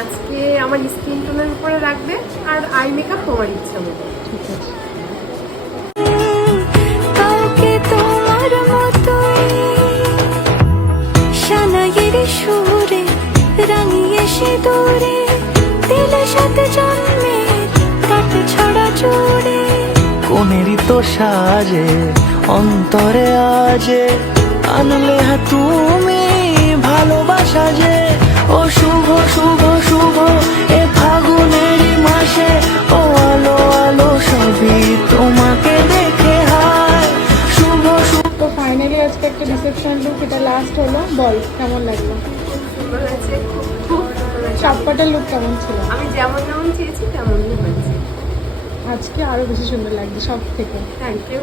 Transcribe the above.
আজকে আমার স্কিন টোনের উপরে রাখবে আর আই মেকআপ তোমার ইচ্ছা মতো। ঠিক আছে। কাউকে তোমার মতোই শানাইয়ের সুরে রাঙিয়ে সিঁদুরে দিলে সাথে জন্মে কাটে ছড়া জুড়ে কোনেরই তো সাজে অন্তরে আজে আনলে তুমি ভালোবাসা যে ও শুভ শুভ শুভ এ ফাগুনেরই মাসে ও আলো আলো সবই তোমাকে দেখে হায় শুভ শুভ। তো ফাইনালি আজকে একটা রিসেপশন লুক, এটা লাস্ট হলো। বল কেমন লাগলো? সুন্দর আছে, খুব খুব সুন্দর আছে। সবকটার লুক কেমন ছিল? আমি যেমন চেয়েছি তেমনই হয়েছে। আজকে আরো বেশি সুন্দর লাগছে সব থেকে। Thank you.